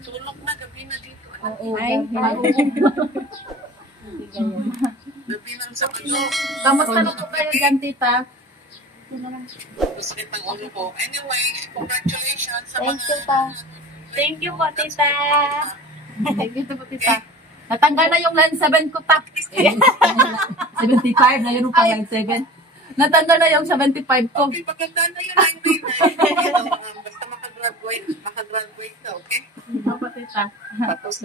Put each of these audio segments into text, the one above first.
Tulog na, gabi na dito. Oo, Ay, Gabi lang sa ano. kamusta na po kayo dyan, tita? Masakit ang ulo ko. Anyway, congratulations sa thank mga... you, ta. Thank you po, tita. Ito po, tita. Natanggal na yung line 7 ko, ta. 75, na yun pa line 7. Natanggal na yung 75 ko. Okay, maganda na yun. Basta makagraduate ka, okay? Ito po, tita. Tapos,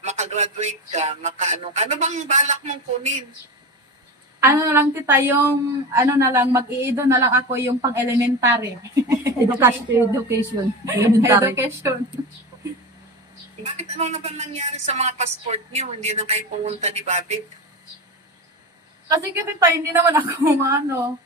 makagraduate ka, ano bang balak mong kunin? Ano na lang, tita, yung, ano na lang, mag-iido na lang ako yung pang-elementary. Education. Education. Bakit ano na ba nangyari sa mga passport niyo? Hindi na kayo pumunta ni Babit? Kasi tita, hindi naman ako maano.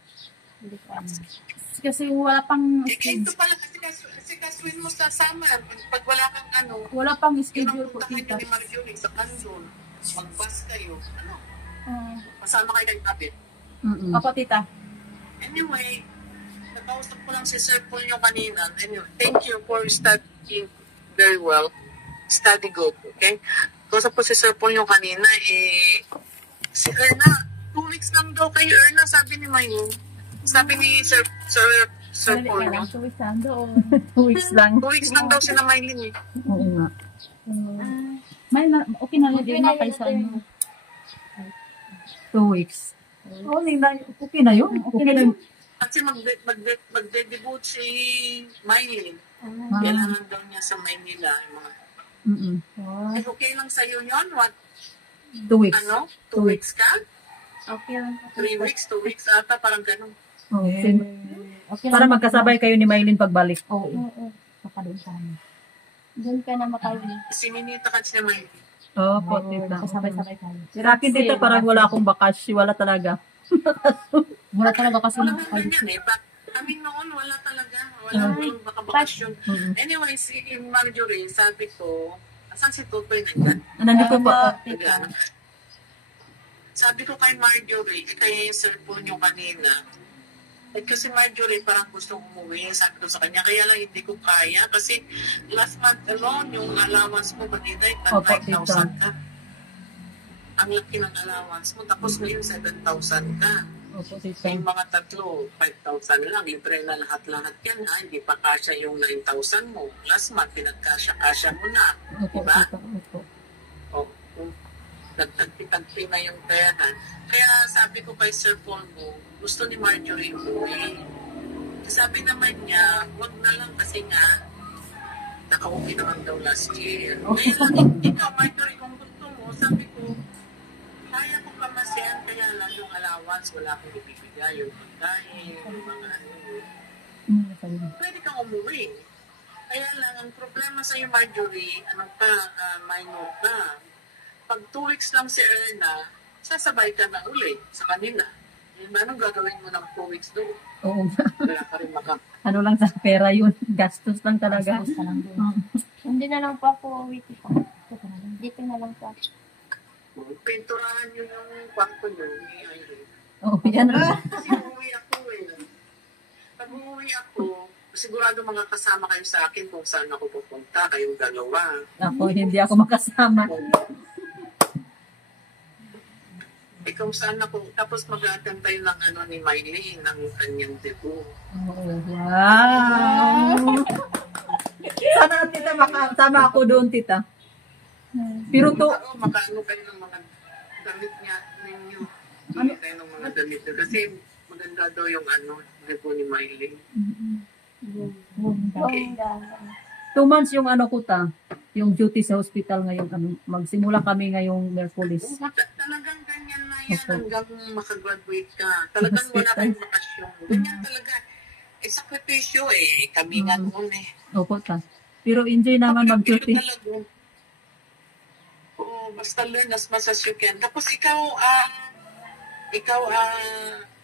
Kasi wala pang Ito pala kasi kasuin mo sa summer. Pag wala kang wala pang yun schedule ang po, puntahan tita. niyo ni Marjorie sa Kanlon. Mag-bus kayo. Kasama kayo kay Babit. Opo, tita. Anyway, nakausap ko lang si Sir Paul nyo kanina. Anyway, thank you for studying very well. Study good, okay? Kausap ko si Sir Paul nyo kanina, si Erna, 2 weeks lang daw kayo, Erna, sabi ni Mayo. Sabi ni Sir Paul nyo. 2 weeks lang doon. 2 weeks lang. 2 weeks lang daw sila Maylin eh. Oo nga. May okay na yun, na kayo sa inyo. 2 weeks. Oo, okay na yun. Okay na yun. Kasi magde-debut si Maylin. Kailangan daw niya sa Maynila. Okay lang sa'yo yun? What? 2 weeks. 2 weeks ka? Okay lang. 3 weeks, 2 weeks ata, parang ganun. Okay. Para magkasabay kayo ni Maylin pagbalik. Oo. Makadoon sa amin. Doon ka na makawin. Sininita ka siya Maylin. Opo, tita. Kasabay-sabay tayo. Sa akin dito parang wala akong bakasyon. Wala talaga. Wala talaga kasi Wala kang ganyan eh. Kami noon, wala talaga. Wala kang bakasyon. Anyway, si Marjorie, sabi ko, asan si Tutoy na yan? Nandito po. Sabi ko kay Marjorie, kaya yung cellphone nyo kanina, kasi Marjorie parang gusto umuwi, sabi ko sa kanya, kaya lang hindi ko kaya, kasi last month alone, yung allowance mo, manitay, 9,000 ka. Ang laki ng allowance mo, tapos ngayon 7,000 ka. Opo, tita. Yung mga tatlo, 5,000 lang, libre na lahat-lahat yan, ha? Hindi pa kasya yung 9,000 mo. Last month, pinagkasya-kasya mo na. Opo, Diba? tita. Opo. O, nagtagpi-tagpi na yung pera. Kaya sabi ko kay Sir Paul mo, gusto ni Marjorie umuwi. Sabi naman niya, wag na lang kasi nga, nakauwi naman daw last year. Kaya lang, ikaw Marjorie, kung gusto mo, sabi ko, kaya ko kamasin, kaya lang yung allowance, wala akong ibibigay, yung pagkain, yung mga pwede kang umuwi. Kaya lang, ang problema sa'yo, Marjorie, minor ka. Pag 2 weeks lang si Erna, sasabay ka na uli sa kanila. Anong gagawin mo ng 2 weeks doon? Oo. Wala ka rin Ano lang sa pera yun. Gastos lang talaga. Gastos ka lang doon. Hindi na lang po ako uwi dito. Dito na lang po. Pinturahan nyo yung kwarto nyo ni Irene. Oo, yan. Kasi umuwi ako eh. Pag umuwi ako, sigurado mga kasama kayo sa akin kung saan ako pupunta, kayong dalawa. Ako, hindi ako makasama. Ikaw saan ako, tapos mag-attend tayo ng ni Maylin, ng kanyang debut. Oh, wow! Sana tita, makasama ako doon, tita. Pero to... Makaano kayo ng mga damit niya ninyo. Ano kayo ng mga damit niyo. Kasi maganda daw yung debut ni Maylin. Okay. 2 months yung ko ta. Yung duty sa hospital ngayong magsimula kami ngayong Merkulis. Talagang ganyan na yan hanggang makagraduate ka. Talagang wala kayong bakasyon. Ganyan talaga. Sakripisyo kami nga noon Opo ta. Pero enjoy naman mag-duty. Oo, basta learn as much as you can. Tapos ikaw,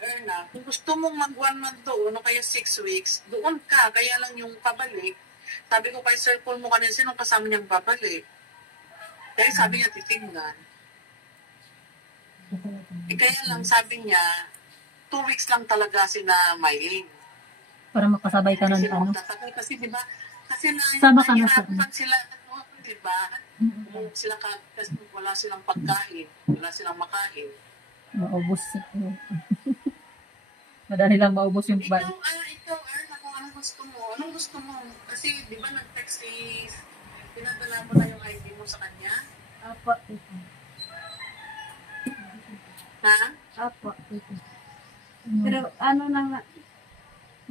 Erna, kung gusto mong mag 1 month doon, o kaya 6 weeks, doon ka. Kaya lang yung pabalik, sabi ko kay Sir Paul mo kanina, sinong kasama niyang babalik? Kaya sabi niya, titingnan. Kaya lang sabi niya, 2 weeks lang talaga sina Maylin. Para makasabay ka ng Kasi di ba, kasi Sama ka na sa nahihirapan sila diba? Kung sila kasi wala silang pagkain, wala silang makain. Maubos. Madali lang maubos yung Ikaw, bag. kung anong gusto mo? Anong gusto mo? Kasi, di ba, nag-text pinadala mo na yung ID mo sa kanya? Apo, tita. Ha? Apo, tita. Pero ano na nga,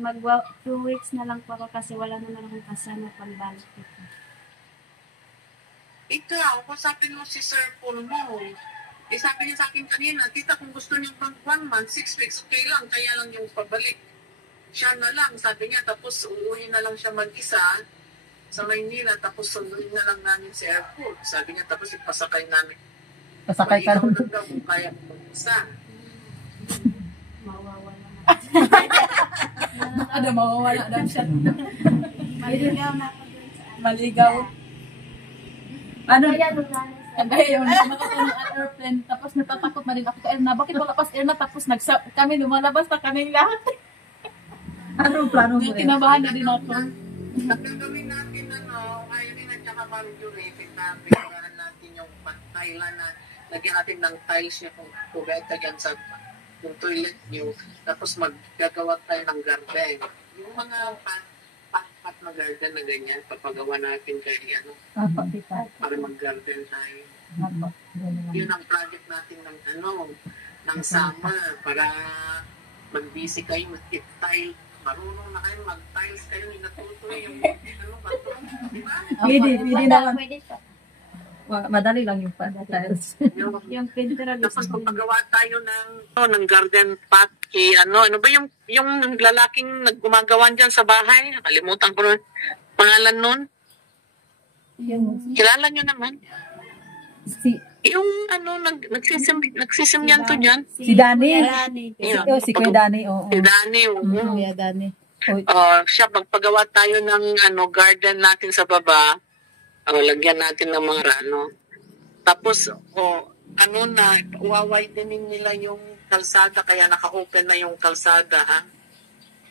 2 weeks na lang po ako kasi wala naman akong kasama pambalik tita. Ikaw, kusapin mo si Sir Paul mo. Sabi niya sa akin kanina, tita, kung gusto niyo pang 1 month, 6 weeks, okay lang, kaya lang yung pabalik. Siya na lang, sabi niya, tapos uuwi na lang siya mag-isa sa Maynila, tapos sunduin na lang namin sa airport. Sabi niya, tapos ipasakay namin. Pasakay ka Ikaw rin. lang daw kung kaya mo mag-isa. Mawawala na. Ano, mawawala daw siya. Maligaw na ako dun sa Maligaw. Ano yan, Rosales? Kagaya yung nakatulong ang airplane, tapos natatakot na rin ako kay Erna. Bakit wala pas Erna? Tapos kami lumalabas na kami lahat. Anong plano mo? Kinabahan na din ako. Gagawin natin, Irene at saka Marjorie, pinapigahan natin yung Thailand na lagyan natin ng tiles niya kung kubeta dyan sa yung toilet niyo. Tapos maggagawa tayo ng garden. Yung mga pat na garden na ganyan, papagawa natin kay Apo, tita. para mag-garden tayo. Apo. Yun ang project natin ng summer para mag-busy kayo mag-tile. Marunong na kayo mag-tiles kayo, natuto yung bathroom, di ba? Pwede naman. Pwede pa. Madali lang yung tiles. Yung pintura Tapos magpagawa tayo ng garden pot. Ano ba yung lalaking naggumagawa dyan sa bahay? Nakalimutan ko nun. Pangalan nun? Kilala nyo naman? Yung nagsisimyan to dyan. Si Dani. Yun. Si Kuya Dani, oo. Si Dani, oo. Kuya Dani. Siya, magpagawa tayo ng garden natin sa baba. Lagyan natin ng mga Tapos, wawidening nila yung kalsada, kaya naka-open na yung kalsada, ha?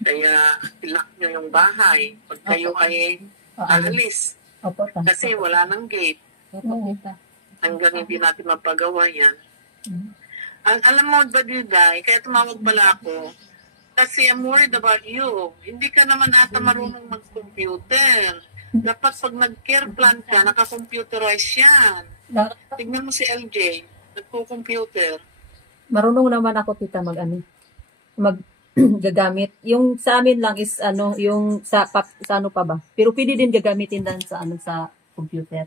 Kaya, lock nyo yung bahay. Pag kayo ay aalis. Opo, ta. Kasi wala nang gate. Opo, tita. Hanggang hindi natin mapagawa yan. Alam mo ba, Diday, kaya tumawag pala ako, kasi I'm worried about you. Hindi ka naman ata marunong mag-computer. Dapat pag nag-care plan ka, naka-computerize yan. Tignan mo si LJ, nagko-computer. Marunong naman ako, tita, gagamit. Yung sa amin lang is yung sa ano pa ba? Pero pwede din gagamitin din sa computer.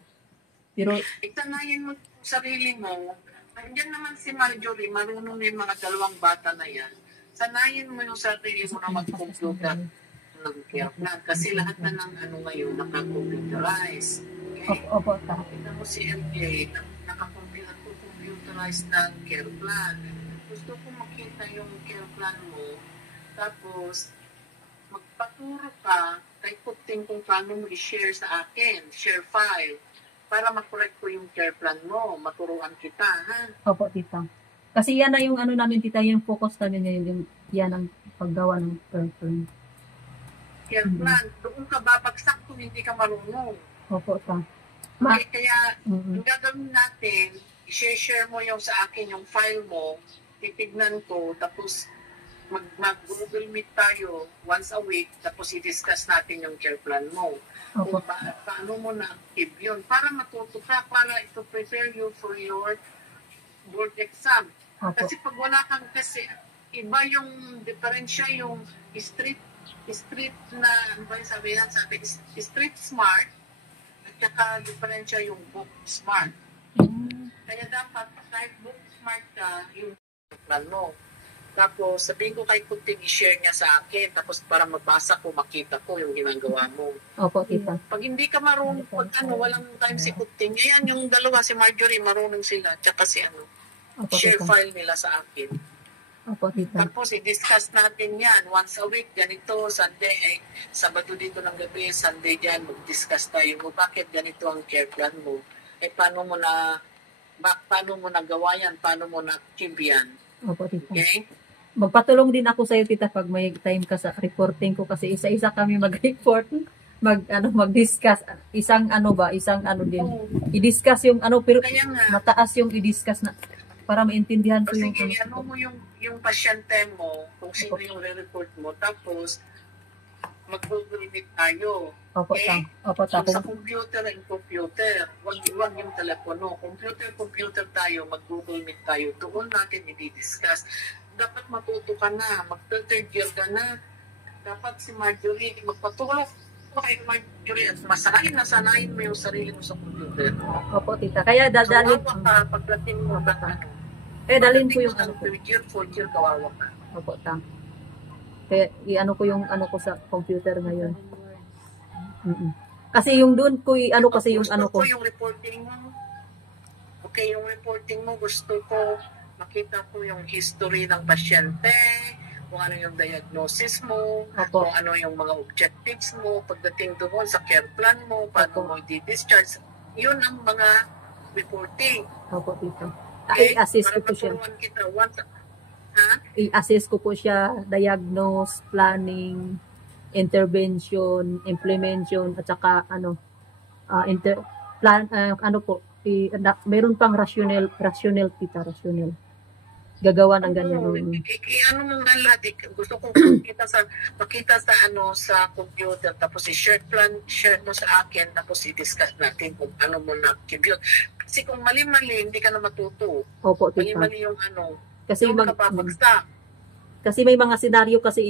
Pero Itanayin mo sarili mo. Nandiyan naman si Marjorie, marunong na yung mga dalawang bata na yan. Sanayin mo yung sarili mo na mag-computer ng care plan. Kasi lahat na ng ngayon, naka-computerize. Okay? opo, ta. Tignan mo si MJ, naka-computerize ng care plan. Gusto ko makita yung care plan mo. Tapos, magpaturo ka kay Kuting kung paano mo i-share sa akin, share file, para makorek ko yung care plan mo, maturuan kita, ha? Opo, tita. Kasi yan na yung namin, tita, yung focus namin ngayon, yan ang paggawa ng person. Care plan, doon ka babagsak kung hindi ka marunong. Opo, ta. Kaya, ang gagawin natin, i-share mo yung sa akin, yung file mo, titignan ko, tapos mag-Google Meet tayo once a week, tapos i-discuss natin yung care plan mo. Opo. Kung paano mo na-active yun, para matuto ka, para ito prepare you for your board exam. Opo. Kasi pag wala kang iba yung diferensya yung street na, ano ba yung sabi street smart, at saka diferensya yung book smart. Kaya dapat, kahit book smart ka, yung plan mo. Tapos, sabihin ko kay Kunting, i-share niya sa akin. Tapos, para mabasa ko, makita ko yung ginagawa mo. Opo, tita. Pag hindi ka marunong, walang time si Kunting. Ayan, yung dalawa, si Marjorie, marunong sila. Tsaka si Opo, share tita. file nila sa akin. Opo, tita. Tapos, i-discuss natin yan. Once a week, ganito, Sunday, Sabado dito ng gabi, Sunday dyan, mag-discuss tayo mo. Bakit ganito ang care plan mo? Paano mo nagawa yan? Paano mo na-achieve yan? Opo, tita. Okay? Magpatulong din ako sa iyo, tita, pag may time ka sa reporting ko kasi isa-isa kami mag-report. mag-discuss isang din. Oo. I-discuss yung pero Kaya nga, mataas yung i-discuss na para maintindihan ko yung sige, ano mo yung pasyente mo, kung sino yung re-report mo, tapos mag-google meet tayo. Opo, Okay? Opo, So, tapos sa computer and computer, wag yung telepono. Computer tayo, mag-google meet tayo. Doon natin i-discuss. Dapat matuto ka na, mag-third year ka na. Dapat si Marjorie, magpatulong kay Marjorie at sanayin mo yung sarili mo sa computer. Opo, tita. Kaya dadalhin Kawawa ka pagdating mo ng kaya dalhin ko yung pagdating mo ng third year, fourth year, kawawa ka. Opo, kaya i-ano ko yung ko sa computer ngayon. Kasi yung doon ko kasi yung Gusto ko. ko yung reporting mo. Okay, yung reporting mo, gusto ko makita ko yung history ng pasyente, kung ano yung diagnosis mo, Opo. kung ano yung mga objectives mo, pagdating doon sa care plan mo, paano mo i-discharge. Yun ang mga reporting. Opo, tita. Okay? I-assist ko Para po siya. maturuan kita. Ha? I-assist ko po siya, diagnose, planning, intervention, implementation, at saka meron pang rational gagawa ng ganyan. Ano mo nga lahat, gusto ko makita sa computer, tapos share mo sa akin, tapos i-discuss natin kung ano mo na-compute. Kasi kung mali-mali, hindi ka na matuto. Opo, tita. Mali-mali yung Kasi yung kapapagsak. Kasi may mga senaryo kasi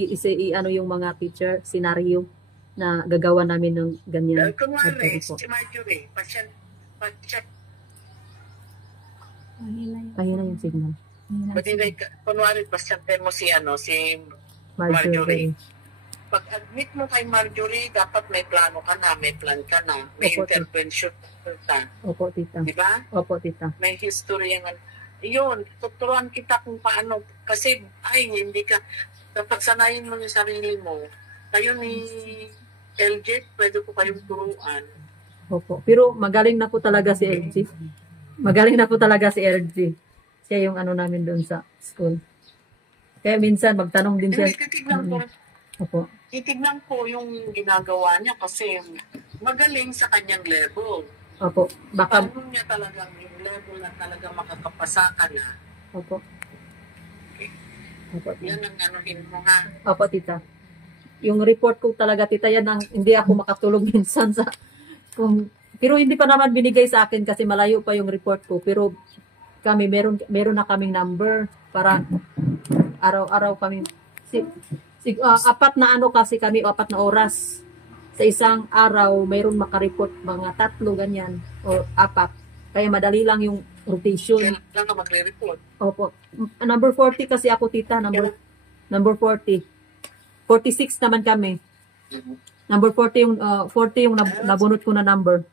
yung mga teacher, senaryo na gagawa namin ng ganyan. Kunwari, si Marjorie, patient, ayun na yung signal. kunwari, pasyente mo si Marjorie. Pag-admit mo kay Marjorie, dapat may plano ka na, may plan ka na, may Opo, intervention ka. Opo, tita. Di ba? Opo, tita. May history yung yun, tuturuan kita kung paano. Kasi, hindi ka, dapat sanayin mo yung sarili mo. Kayo ni LJ, pwede ko kayong turuan. Opo. Pero magaling na po talaga si LG. Siya yung namin doon sa school. Kaya minsan magtanong din siya. Titignan ko yung ginagawa niya kasi magaling sa kanyang level. Opo. Baka Paano niya talagang yung level na talagang makakapasa ka na. Opo. Opo. Yan ang anuhin mo ha. Opo, tita. Yung report ko talaga, tita, yan ang hindi ako makatulog minsan pero hindi pa naman binigay sa akin kasi malayo pa yung report ko. Pero kami, meron na kaming number para araw-araw kami. Apat na kasi kami, 4 na oras. Sa isang araw, mayroon makareport mga 3, ganyan, o 4. Kaya madali lang yung rotation. Kaya lang ka magre-report. Opo. Number 40 kasi ako, tita. Number 40. 46 naman kami. Number 40 yung 40 yung nabunot ko na number.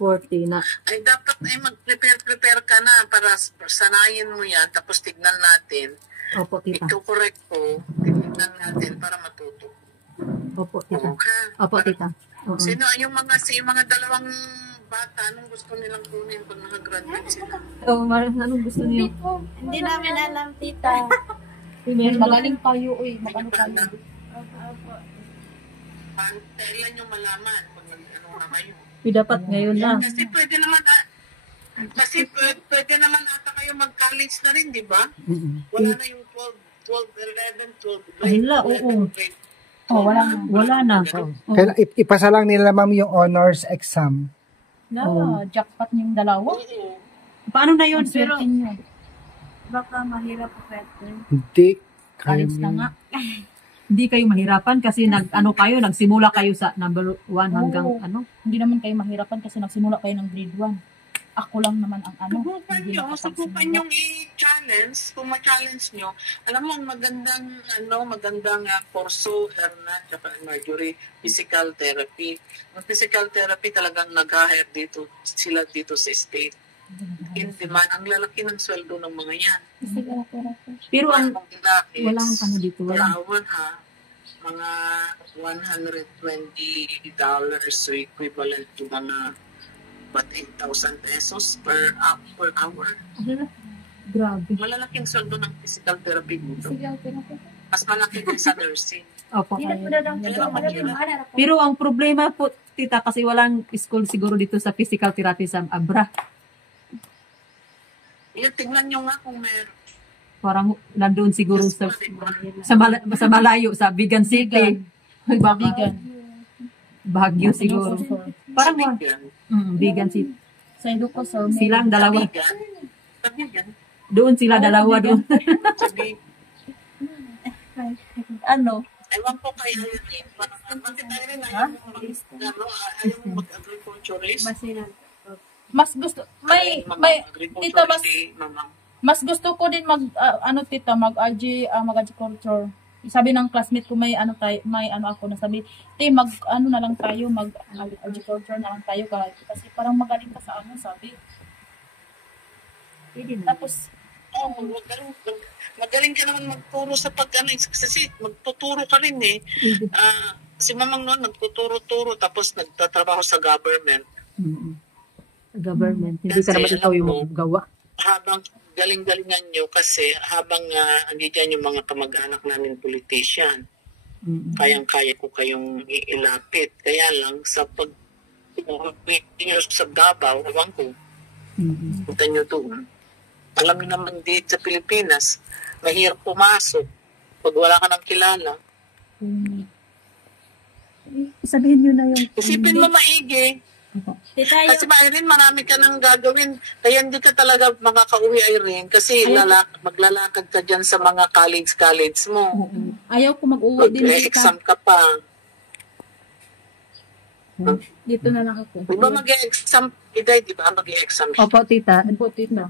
40 na. Ay dapat mag-prepare ka na para sanayin mo yan, tapos tignan natin. Opo, tita. Ito correct ko, tignan natin para matuto. Opo, tita. Okay. Opo, tita. Oo. Sino yung mga dalawang bata, anong gusto nilang kunin pag nag-graduate sila? Anong gusto niyo? Hindi namin alam, tita. Magaling tayo, magano tayo. Kailan yung malaman pag na kayo? Dapat ngayon na. Kasi pwede naman ata kayo mag-college na rin, di ba? Wala na yung 12, 11, 12 grade. Wala, oo. 11 grade. Wala na. Kaya ipasa lang nila, ma'am, yung honors exam. Jackpot yung dalawa. Paano na yun? Pero, Baka mahirap po pwede. Hindi. college na nga. Hindi kayo mahirapan kasi nagsimula kayo sa number 1 hanggang Oo. Hindi naman kayo mahirapan kasi nagsimula kayo ng grade 1. Ako lang naman ang Subukan nyo i-challenge, kung ma-challenge nyo, alam mo, magandang kurso, Erna, tsaka Marjorie, physical therapy. Ang physical therapy talagang nag-hire sila dito sa state. Hindi man, ang lalaki ng sweldo ng mga yan. Pero ang lalaki, walang dito. per hour mga $120, so equivalent to mga 8,000 pesos per hour. Grabe. Malalaking sweldo ng physical therapy dito. Mas malaki din sa nursing. Opo. Hindi na po na lang. Pero ang problema po, tita, kasi walang school siguro dito sa physical therapy sa Abra. Yung tignan nyo nga kung meron. Parang nandoon siguro sa malayo, sa Bigan City. Bigan. Baguio siguro. Parang mo. Bigan City. Sa Ilocos, Silang dalawa. Sabigan. Doon sila dalawa doon. Sabi, ano? ewan ko kayo yun eh. Bakit tayo rin ayaw mo mag-agriculturist? Mas gusto, tita, mas gusto ko din mag-agriculture. Sabi ng classmate ko may ano ako na sabi, mag ano na lang tayo, mag-agriculture na lang tayo kasi parang magaling ka sa ano, sabi. Tapos, magaling ka naman magturo sa kasi magtuturo ka rin eh. Si Mamang noon nagtuturo-turo tapos nagtatrabaho sa government. Government. Hindi ka naman ikaw yung gawa. Habang galing-galingan nyo kasi habang andiyan yung mga kamag-anak namin politician, kayang-kaya ko kayong ilapit. Kaya lang sa sa Davao, ewan ko, punta nyo doon. Alam niyo naman dito sa Pilipinas, mahirap pumasok pag wala ka nang kilala. Sabihin nyo na yung... Isipin mo maigi. Kasi Irene, marami ka nang gagawin. Kaya hindi ka talaga makakauwi, Irene. Kasi maglalakad ka dyan sa mga college mo. Ayaw ko mag-uwi din. Mag-exam ka pa. Dito na lang ako. Di ba mag-exam? Di ba mag-exam? Opo, tita.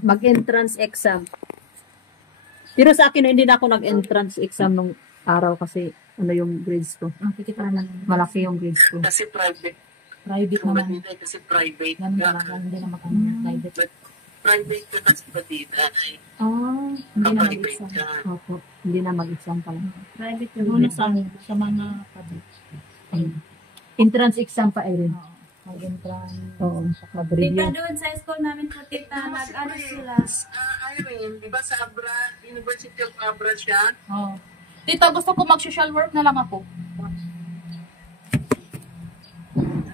Mag-entrance exam. Pero sa akin, hindi na ako nag-entrance exam nung araw kasi ano yung grades ko. Malaki yung grades ko. Kasi private naman. Kasi private Yan ka. talaga, hindi na private. Private ka kasi Badita. Hindi na Private mag-exam. ka. Opo, hindi na mag-exam pala. Private yung sa mga public. Entrance exam pa, Irene. Mag-entrance. Oo, Tita, mag-review. doon sa school namin po, tita, nag-ano sila. Irene, di ba sa Abra, University of Abra siya? Oh. Tita, gusto ko mag-social work na lang ako.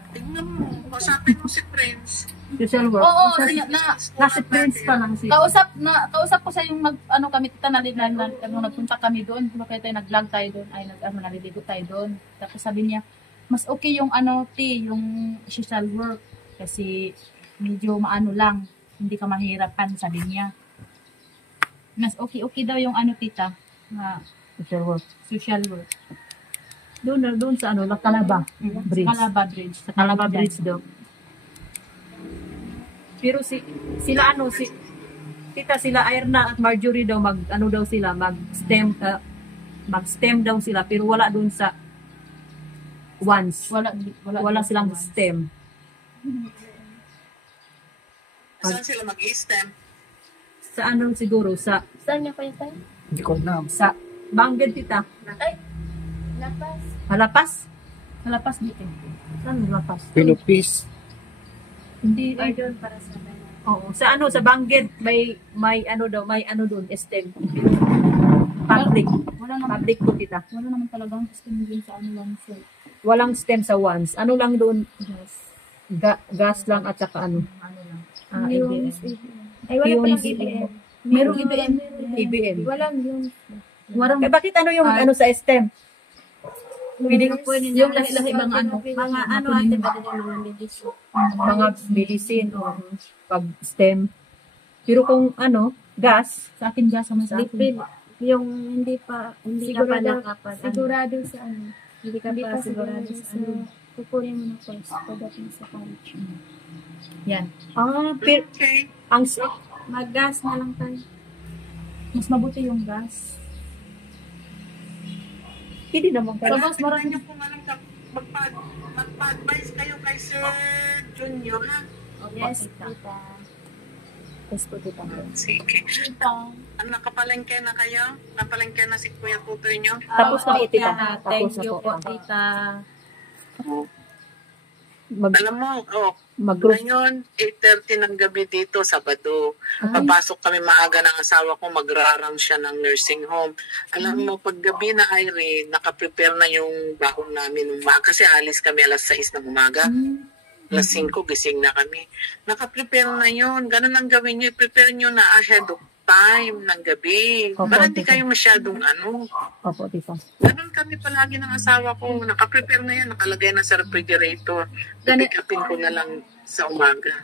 Tingnan mo, kausapin mo si Prince. Social work. Oo, Nasa Prince pa lang siya. kausap ko sa yung kami tita nagpunta kami doon, kaya tayo nag-vlog tayo doon, naliligo tayo doon. Tapos sabi niya, mas okay yung yung social work kasi medyo maano lang, hindi ka mahirapan, sabi niya. Mas okay daw yung tita, Social work. social work. Doon sa Calaba Bridge. Calaba Bridge. Sa Calaba Bridge daw. Pero sila Irna at Marjorie daw mag-STEM daw sila pero wala doon sa wala silang STEM. Saan sila mag-STEM? Sa siguro sa Saan niya kayo tayo? Hindi ko alam. sa Bangged tita. Ay, lapas. Malapas? Malapas dito. Saan Malapas? Pilupis. Hindi Ay, doon para sa tayo. Oo, sa sa Bangged may doon STEM. Public. Wala naman, Public po tita. wala naman talagang system din sa lang so. Walang STEM sa ones. Ano lang doon? Yes. Gas lang at saka Ano lang. EBM. Ay, wala Yung palang EBM. Merong IBM. EBM. Walang yung... Warang Bakit yung sa STEM? pwede yung lahi-lahi bang Mga ate ba din yung mga medicine? Mga medicine o pag STEM. Pero kung gas, sa akin gas naman sa Liquid. akin. Yung hindi ka pa nakapan. Sigurado sa Hindi ka hindi pa pa sigurado sigurado sa sa kukunin mo na course pagdating sa college. Yan. pero Okay. ang Mag-gas na lang tayo. Mas mabuti yung gas. hindi naman Sa gas Marami marami. niyo kung anong magpa-advise kayo kay Sir Junior, ha? Yes, tita. Yes po tita. Sige. Nakapalengke na kayo? Napalengke na si Kuya Tutoy niyo? Tapos na po tita. Thank Tapos na you po. po, tita. Alam mo, mag-group. ngayon, 8:30 ng gabi dito, Sabado. Papasok kami maaga ng asawa ko, magrarang siya ng nursing home. Alam mo, pag gabi na, Irene, nakaprepare na yung baon namin. Kasi alis kami alas 6 ng umaga. Alas 5, gising na kami. Nakaprepare na yun. Ganun ang gawin nyo. Prepare nyo na ahead of time ng gabi. Opo, Para hindi tita. kayo masyadong Opo, tita. Ganun kami palagi ng asawa ko. Nakaprepare na yan. Nakalagay na sa refrigerator. Gani- Pick upin ko na lang sa umaga.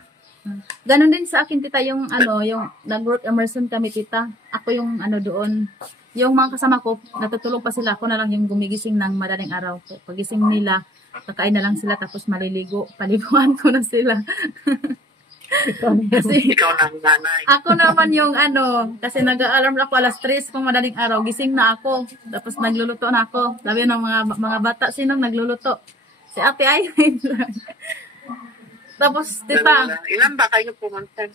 Ganon din sa akin, tita, yung yung nag-work immersion kami, tita. Ako yung doon. Yung mga kasama ko, natutulog pa sila. Ako na lang yung gumigising ng madaling araw ko. Pagising nila, kakain na lang sila, tapos maliligo. Paliguan ko na sila. Kasi Ikaw na ang nanay. ako naman yung kasi nag-alarm ako alas 3 kung madaling araw, gising na ako. Tapos nagluluto na ako. Sabi ng mga bata, sinong nagluluto? Si Ate Irene lang. Tapos, tita, Ilan ba kayo pumunta?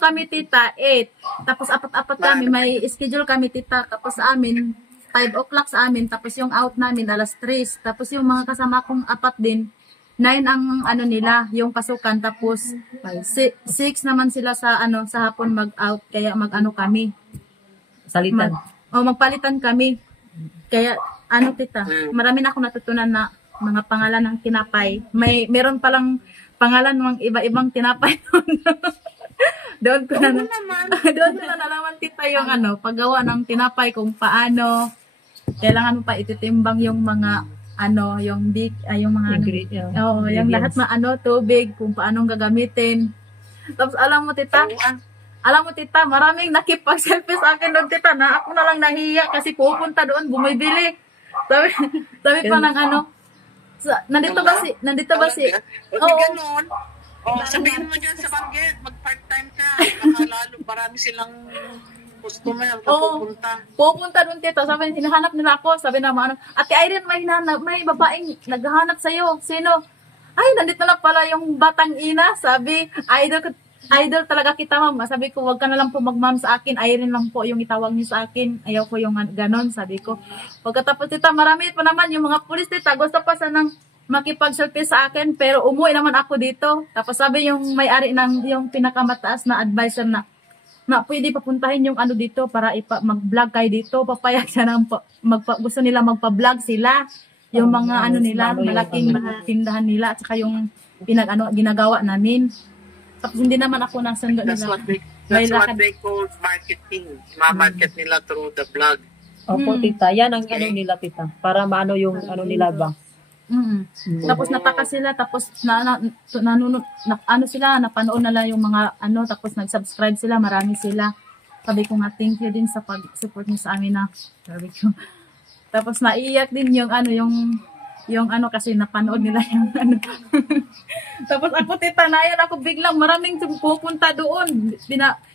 kami, tita? 8. Tapos, apat-apat kami. May schedule kami, tita. Tapos, sa amin, 5 o'clock sa amin. Tapos, yung out namin, alas 3. Tapos, yung mga kasama kong apat din, 9 ang nila, yung pasukan. Tapos, 6 naman sila sa hapon mag-out. Kaya kami. Salitan. Magpalitan kami. Kaya, tita, marami na akong natutunan na mga pangalan ng tinapay. Meron palang pangalan ng iba-ibang tinapay doon. doon ko na nalaman, tita, yung paggawa ng tinapay, kung paano. Kailangan mo pa ititimbang yung mga yung mga yung Ingredients. lahat tubig, kung paano gagamitin. Tapos alam mo, tita, maraming nakipag-selfie sa akin doon, tita, na ako na lang nahiya kasi pupunta doon, bumibili. Sabi pa ng nandito ba si Oo. Ganun. Sabihin mo dyan sa Banggit, mag-part-time ka. Baka lalo, marami silang customer pupunta. Pupunta doon, tita. Sabi, hinahanap nila ako. Sabi na Ate Irene, may babaeng naghahanap sa'yo. Sino? Ay, nandito na pala yung batang ina. Sabi, idol talaga kita, ma'am. Sabi ko, wag ka na lang po mag-ma'am sa akin. Irene lang po yung itawag niyo sa akin. Ayaw ko yung ganon, sabi ko. Pagkatapos, tita, marami pa naman yung mga pulis, tita. Gusto pa sanang makipag-selfie sa akin, pero umuwi naman ako dito. Tapos sabi yung may-ari ng yung pinakamataas na advisor na pwede papuntahin yung dito para mag-vlog kayo dito. Papayag siya ng gusto nila magpa-vlog sila. Yung mga nila, malaking tindahan nila, at saka yung ginagawa namin. Tapos hindi naman ako nasundo That's nila. what they call marketing. Ma-market nila through the blog. Opo, tita. Yan ang nila, tita. Para maano yung nila ba? Tapos nataka sila, tapos napanood nila yung mga tapos nag-subscribe sila, marami sila. Sabi ko nga, thank you din sa pag-support niyo sa amin na. Sabi ko. Tapos naiiyak din yung kasi napanood nila yung Tapos ako, tita, nayan ako biglang maraming pupunta doon.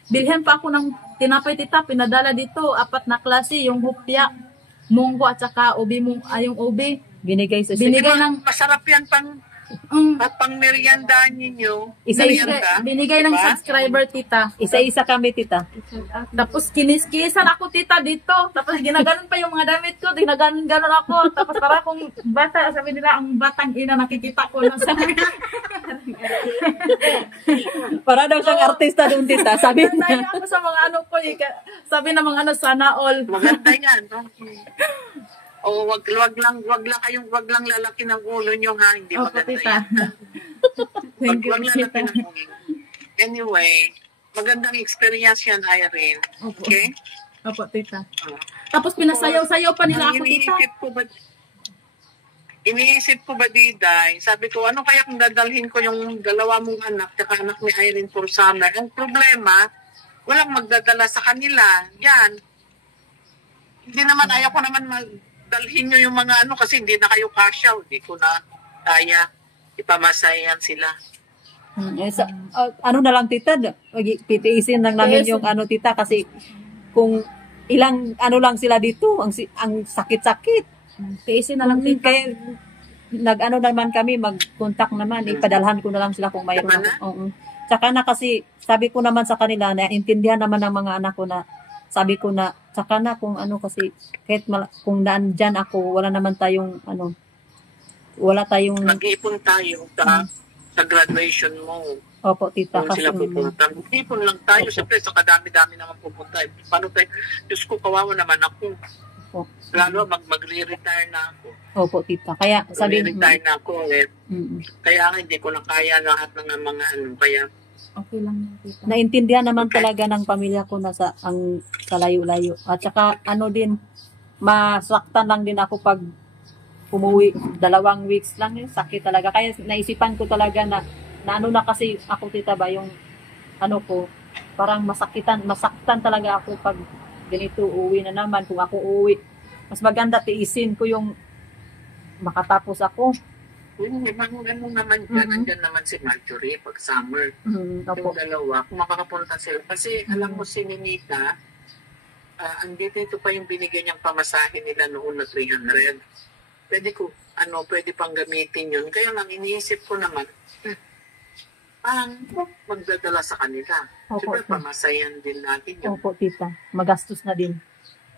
Bilhin pa ako ng tinapay, tita, pinadala dito, 4 na klase, yung hupya, munggo at saka ubi yung ubi. Binigay sa Binigay ng Masarap yan pang merienda ninyo. binigay ng subscriber, tita. Isa-isa kami, tita. Tapos kiniskisan ako, tita, dito. Tapos ginaganon pa yung mga damit ko, ginaganon ako. Tapos para akong bata, sabi nila, ang batang ina, nakikita ko na sabi. Para daw siyang artista doon, tita. Sabi Naya ako sa mga sabi ng mga sana all. Maganda yan. No? Wag lang lalaki ng ulo nyo, ha? Hindi Opo, maganda tita. yan. Thank you, Wag lalaki tita. ng ulo. Anyway, magandang experience yan, Irene. Opo. Okay? Opo, tita. Tapos pinasayaw-sayaw pa nila ako, tita. Iniisip ko ba, Diday? Sabi ko, ano kaya kung dadalhin ko yung 2 mong anak, tsaka anak ni Irene for summer? Ang problema, walang magdadala sa kanila. Yan. Hindi naman, ayaw ko naman dalhin nyo yung mga kasi hindi na kayo kasya. Hindi ko na kaya ipamasayan sila. Ano na lang, tita, titiisin lang namin yung tita, kasi kung ilang lang sila dito, ang sakit-sakit. Tiisin na lang, tita. Kaya naman kami, mag-contact naman, ipadalhan ko na lang sila kung mayroon. Oo. Tsaka na kasi, sabi ko naman sa kanila, na intindihan naman ng mga anak ko na, sabi ko na, tsaka na kung kasi kahit kung nandyan ako, wala naman tayong, wala tayong, Mag-ipon tayo. sa graduation mo. Opo, tita. Kung sila Kasi, pupunta. Ipon lang tayo. Siyempre, sa kadami-dami naman pupunta. Paano tayo? Diyos ko, kawawa naman ako. Opo. Lalo, magre-retire na ako. Opo, tita. Kaya, sabi Magre-retire na ako eh. Mm. Kaya nga, hindi ko na kaya lahat ng mga ano. Kaya, Okay lang yan, tita. Naintindihan naman Okay. talaga ng pamilya ko na sa layo-layo. At saka ano din, masaktan lang din ako pag umuwi 2 weeks lang yun. Sakit talaga. Kaya naisipan ko talaga na ano na kasi ako tita ba yung ano ko, parang masaktan talaga ako pag ganito uwi na naman. Kung ako uwi, mas maganda tiisin ko yung makatapos ako. yung ano naman dyan, nandyan naman si Marjorie pag summer. Opo. Yung dalawa, kung makakapunta sila. Kasi alam mo si Ninita, andito ito pa yung binigyan niyang pamasahe nila noon na 300. Pwede pang gamitin yun. Kaya lang iniisip ko naman, magdadala sa kanila. Opo, Siyempre, tita. pamasayan din natin yun. Opo, tita. Magastos na din.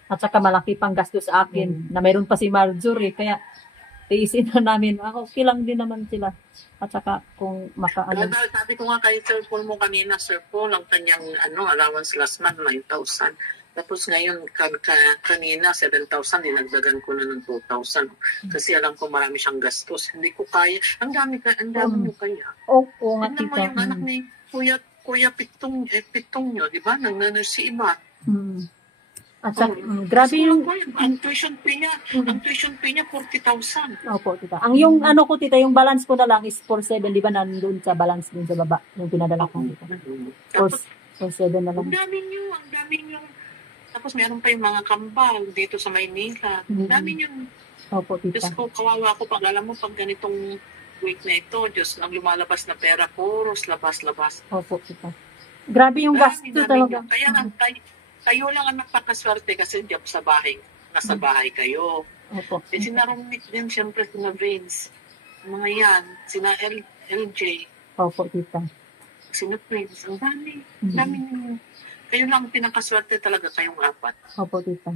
At saka malaki pang gastos sa akin na mayroon pa si Marjorie. Kaya tiisin na namin. Okay lang din naman sila. At saka kung Kaya dahil sabi ko nga kay Sir Paul mo kanina, Sir Paul, ang kanyang allowance last month, 9,000. Tapos ngayon, kanina, 7,000, dinagdagan ko na ng 2,000. Kasi alam ko marami siyang gastos. Hindi ko kaya. Ang dami mo kaya. Opo nga, Tignan mo tita. yung anak ni Kuya Pitong nyo, di ba? Nag-nurse si Iba. At saka, grabe yung... Ang tuition fee niya, 40,000. Opo, tita. Ang yung ano ko, tita, yung balance ko na lang is 4,700, di ba, nandun sa balance dun sa baba, yung pinadala ko, tita. Tapos, 4,700 na lang. ang dami nyo. Tapos meron pa yung mga kambal dito sa Maynila. Ang dami nyo. Opo, tita. Diyos ko, kawawa ko pag alam mo, pag ganitong week na ito, Diyos, ang lumalabas na pera, puros labas. Opo, tita. Grabe yung gasto talaga. Kaya nga, kayo lang ang napakaswerte kasi hindi ako sa bahay. Nasa bahay kayo. Opo. Sina Romnick din, siyempre, sina Vince. Mga yan, sina LJ, Opo, tita. sina Prince. Ang dami ninyo. Kayo lang ang pinakaswerte talaga kayong apat. Opo, tita.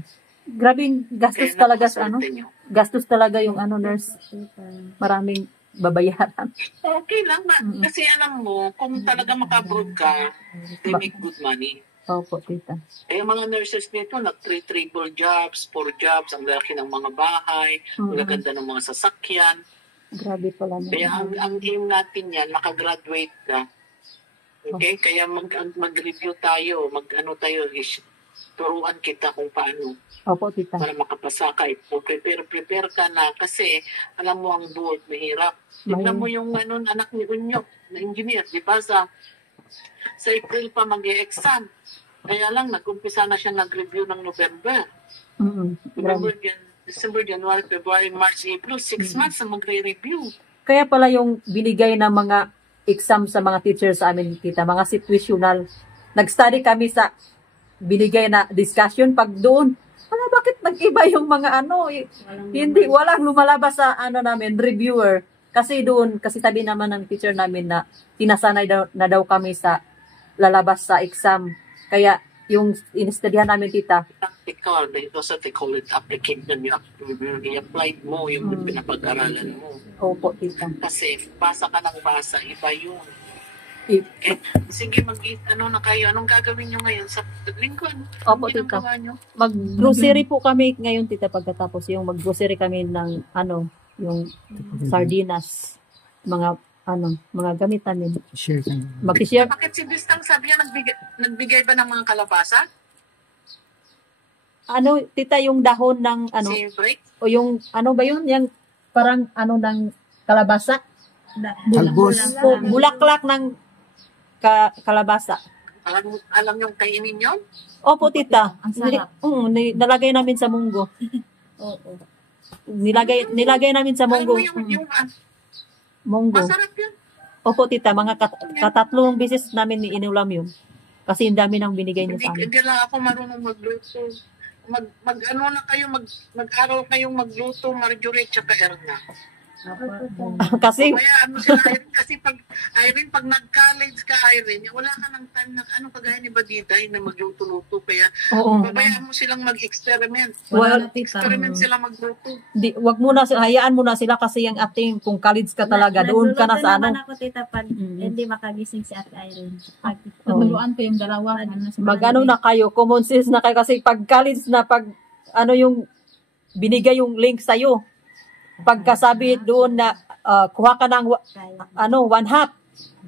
Grabe yung gastos Kaya talaga sa napakaswerte nyo. gastos talaga yung nurse. Maraming babayaran. Okay lang. Kasi alam mo, kung talaga makabroad ka, they make good money. Opo, tita. Kaya mga nurses dito, nag-triple jobs, 4 jobs, ang laki ng mga bahay, ang gaganda ng mga sasakyan. Grabe pala. Kaya ang aim natin yan, makagraduate ka. Okay? Kaya mag-review tayo, tayo, turuan kita kung paano Opo, tita. para makapasa ka. Prepare ka na kasi alam mo ang board, mahirap. Tignan mo yung anak ni Unyo, na engineer, di ba? Sa April pa mag-e-exam. Kaya lang, nag-umpisa na siya nag-review ng November. November, December, January, February, March, April. 6 months ang magre-review. Kaya pala yung binigay ng mga exam sa mga teachers sa amin, tita, mga situational. Nag-study kami sa binigay na discussion pag doon. Bakit nag-iba yung mga hindi, walang lumalabas sa namin, reviewer. Kasi sabi naman ng teacher namin na tinasanay na daw kami sa lalabas sa exam. Kaya yung in-studyhan namin, tita. Practical, because they call it application. I-applied mo yung pinapag-aralan mo. Opo, tita. Kasi basa ka ng basa, iba yun. Sige, na kayo. Anong gagawin nyo ngayon sa linggo? Opo, tita. Mag-grocery po kami ngayon, tita, pagkatapos yung mag-grocery kami ng yung sardinas, mga gamit namin. Share ka. Mag-share. Bakit si Bistang sabi niya nagbigay ba ng mga kalabasa? Tita, yung dahon ng Si Break? o yung ba yun? Yung parang ng kalabasa. Talbos. Bulaklak ng kalabasa. Alam yung kainin yun? Opo, tita. Ang sarap. Nalagay namin sa munggo. Oo. Nilagay namin sa Alam munggo. mo yung Munggo. masarap yun. Opo, tita. Mga katatlong beses namin inulam yun. Kasi yung dami nang binigay niya sa amin. Hindi lang ako marunong magluto. Mag-aral kayong magluto, Marjorie, tsaka Erna. Kasi, Kaya ano sila, Irene, kasi pag nag-college ka, Irene, wala ka ng time na, kagaya ni Badiday na magluto-luto. Kaya, oo. babayaan mo silang mag-experiment. Well, Experiment sila magluto. wag muna sila, hayaan mo na sila kasi yung ating, kung college ka talaga, doon ka na sa naman ano. ako, tita, pag hindi makagising si Ate Irene. Natuluan ko yung dalawa. Mag-ano na kayo, common sense na kayo kasi pag college na pag ano yung binigay yung link sa'yo. Pagkasabi doon na kuha ka ng 1/2.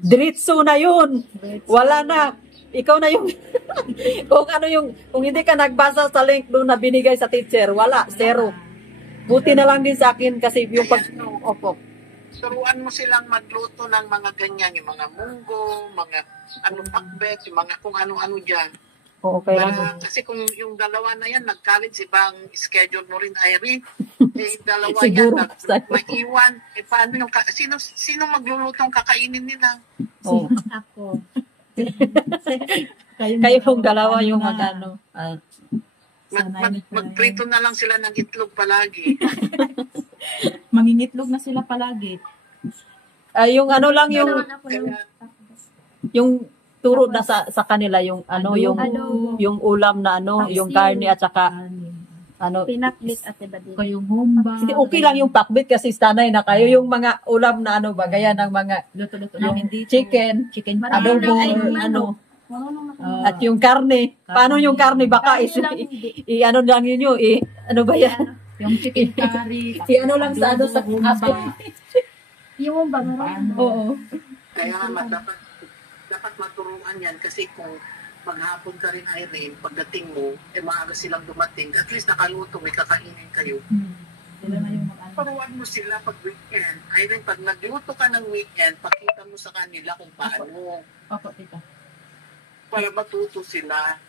Diretso na yun. Wala na. Ikaw na yung kung hindi ka nagbasa sa link doon na binigay sa teacher, wala, zero. Buti na lang din sa akin kasi yung opo. Turuan mo silang magluto ng mga ganyan, yung mga munggo, mga pakbet, yung mga kung ano-ano dyan. Oo, okay lang. Kasi kung yung dalawa na yan, nag-college, ibang schedule mo rin, Irene. Dalawa Siguro, yan, maiwan. Paano yung, sino maglulutong kakainin nila? Oo. Ako. Kayo yung dalawa yung magano. Magprito na lang sila ng itlog palagi. Mangingitlog na sila palagi. Yung ano lang Kaya, yung turo na sa kanila yung yung Adobo. yung ulam na yung karne at saka Pinaklit, Ate Badin. Kayong humba. hindi okay lang yung pakbit kasi sanay na kayo yung mga ulam na bagaya ng mga Luto-luto yung namin dito. chicken, adobo Ay, or Marunong na at yung karne. Paano yung karne baka i-ano lang yun ano ba yan? Yung chicken curry. I-ano lang sa sa yung ba, marunong. Oo. kaya dapat maturuan yan kasi kung maghapon ka rin, Irene, pagdating mo, maaga silang dumating. At least nakaluto, may kakainin kayo. Sila na yung mag-ano. Turuan mo sila pag weekend. Irene, pag nagluto ka ng weekend, pakita mo sa kanila kung paano. Opo, tita. Para matuto sila.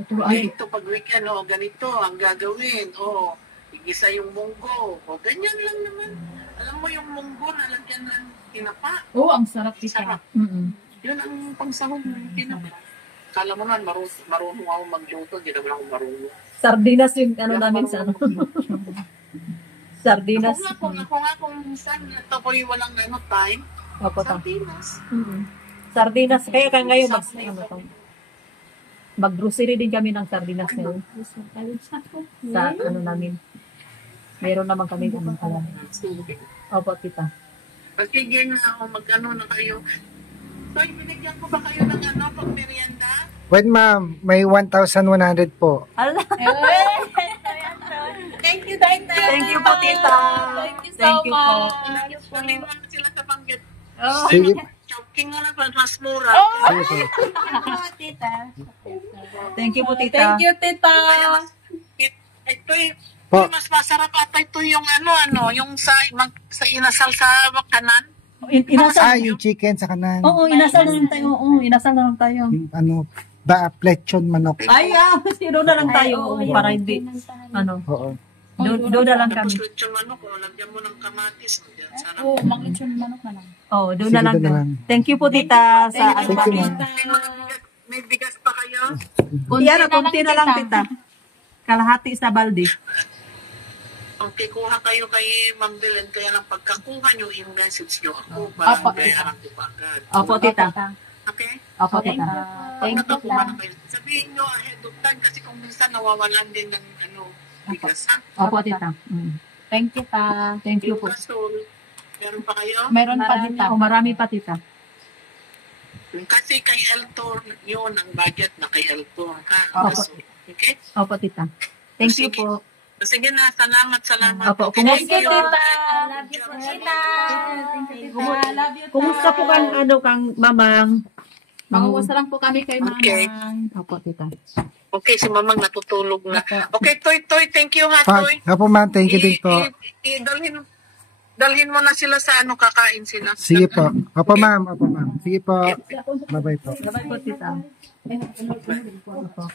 Tuturuan. Ito pag weekend, ganito ang gagawin. Igisa yung munggo. Ganyan lang naman. Alam mo yung munggo, nalagyan ng tinapa. Ang sarap tita. Sarap. Yun ang pangsahog ng tinapa. Kala mo naman, marunong ako magluto. Hindi naman ako marunong. Sardinas yung namin sa Sardinas. Ako nga kung minsan, ito po yung walang time. Opo, Sardinas. Sardinas. Kaya ngayon mag-grocery din kami ng sardinas ngayon. Sa namin. Meron naman kami pala. Opo, tita. Pagkigyan na ako, mag-ano na kayo. So, binigyan ko ba kayo ng pag merienda? Wait, ma'am. May 1,100 po. Ala. Thank you, tita. Thank you po, tita. Thank you so Thank you po. much. Sabihin mo na sila sa banggit. Sige. Choking na lang, mas mura. Sige po. Tita. Thank you po, tita. Thank you, tita. Po. Mas masarap ata ito yung yung sa inasal sa kanan. Inasal. Yung chicken sa kanan. Oo, inasal na lang tayo. Oo, inasal na lang tayo. Yung plechon manok. Ay, zero na lang tayo. Para hindi. Oo. Doon na lang kami. Tapos lechon manok, lagyan mo ng kamatis. Sarap. Mag-lechon manok na lang. Doon Sige, na lang. doon na lang. Thank you po, tita. Sa Thank you, ma'am. May bigas pa kayo? Konti na lang, tita. Kalahati sa balde. Okay, kuha kayo kay Ma'am Belen. Kaya lang pagkakuha nyo, yung message nyo ako para bayaran ko pa agad. Opo, tita. Okay? Opo, tita. Pag nakakuha na kayo, sabihin nyo ahead of time kasi kung minsan nawawalan din ng bigas. Opo, tita. Thank you, ta. Thank you po. Gasol, meron pa kayo? Meron pa, tita. Marami pa, tita. Kasi kay Eltor, yun ang budget na kay Eltor. Opo. Gasol. Okay? Opo, tita. Thank you po. Sige na, salamat. Opo, Thank you. tita. I love you po, tita. I love you, ta. Kumusta po kang mamang? Mangungusta lang po kami kay Okay. mamang. Opo, tita. Okay, si Mamang natutulog na. Okay, Toy, thank you ha, Pa, Toy. Opo, ma'am. Thank you din po. Dalhin mo na sila sa kakain sila. Sige po. Opo, ma'am. Opo, ma'am. Sige po. Bye-bye po. Bye po, tita. Opo.